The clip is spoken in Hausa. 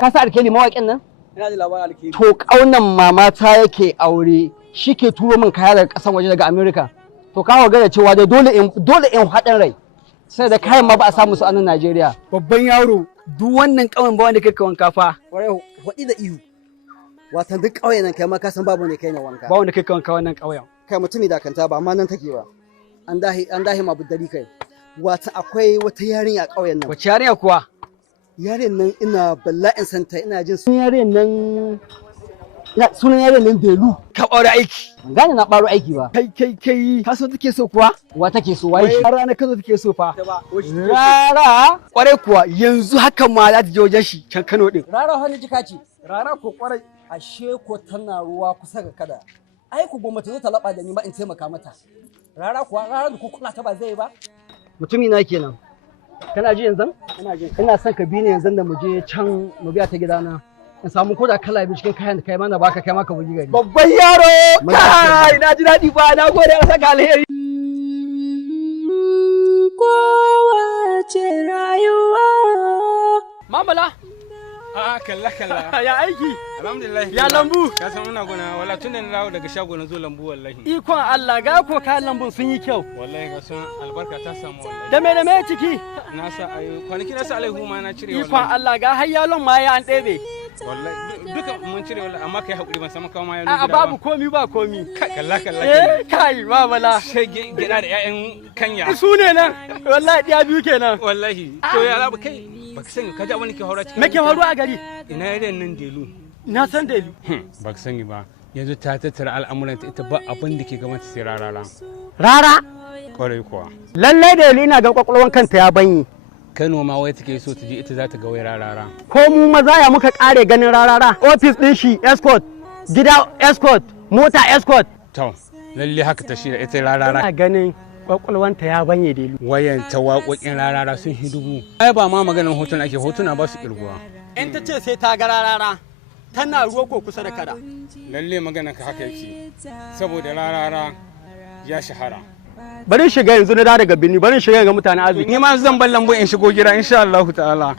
Ka sa Alkeli mawaƙin nan? Ina da labarin Alkeli. To ƙaunan mama ta yake aure shi ke turo min kaya daga ƙasan waje daga Amerika. To kawo gada cewa dai dole in haɗin rai. Sai da kayan ma ba a samu su a nan Najeriya. Babban yaro duk wannan ƙauyen ba wanda kai ka wanka fa. Ƙwarai waɗi da ihu. Watan duk ƙauyen nan kai ma ka san babu ne kai na wanka. Ba wanda kai ka wanka wannan ƙauyen. Kai mutumi da kanta ba amma nan take ba. An dahi ma buddari kai. Wata akwai wata yarinya a ƙauyen nan. Wace yarinya kuwa? Yarinyar nan ina bala'in santa ina jin Sunan yarinyar nan Delu. ka ɓaure aiki. Gane na ɓaro aiki ba. Kai ka so take so kuwa? Wa take so wai shi? Rana ka so take so fa. Rara. Ƙwarai kuwa yanzu hakan ma za ta je wajen shi can Kano din. Rara wani jika ce. Rana ko ƙwarai. Ashe ko tana ruwa kusa ga kada. Ai ku goma ta zo ta laɓa da ni ma in taimaka mata. Rara kuwa rara da ko kula ta ba zai ba. Mutumi na kenan. Kana ji yanzu? Ina son ka bi ni yanzu da mu je can mu biya ta gidana. In samu koda kala biyu cikin kayan da kai mana baka kai maka bugi gari. Babban yaro! Kai! Na ji daɗi ba, na gode a saka alheri. Kowace rayuwa. Mamala! Kalla. Ya aiki? Alhamdulillah. Ya lambu? Ka san muna gona wala tun da na dawo daga shago na zo lambu wallahi. Ikon Allah ga ko kayan lambun sun yi kyau. Wallahi ga sun albarka ta samu wallahi. Da me ciki? Na sa ayo kwanaki na sa alaihu ma na cire wallahi. Ikon Allah ga har yalon ma ya an ɗebe. Wallahi duka mun cire wallahi amma kai hakuri ban san kawo ma yalo. A'a babu komi ba komi. Kalla. Kai mamala. Sai gida da ƴaƴan kanya. Su ne nan. Wallahi ɗiya biyu kenan. Wallahi. To ya rabu kai baka sani ka ji wani ke haura cikin. Me ke faru a gari? Ina yaren nan Delu. Na san Delu. Baka sani ba. Yanzu ta tattara al'amuranta ita ba abin da ke gabata sai rarara. Rara? Kwarai kuwa. Lallai Delu ina ga kwakwalwan kanta ya banyi. Kano ma wai take so ta je ita za ta ga wai rarara. Ko mu maza ya muka kare ganin rarara. Ofis din shi escort, gida escort, mota escort. To, lalle haka ta shirya ita rarara. Ina ganin kwakwalwanta ya banye Delu. Wayan ta waƙoƙin rarara sun hidubu. Ai ba ma maganin hotuna ake hotuna ba su kirguwa. In ta ce sai ta ga rarara. Tana ruwa ko kusa da kada. Lalle magana ka haka yake. Saboda rarara ya shahara. Bari shiga yanzu na daga Benin, bari shiga ga mutanen arziki. Ni ma zan bar lambu in shigo gida insha Allah ta'ala.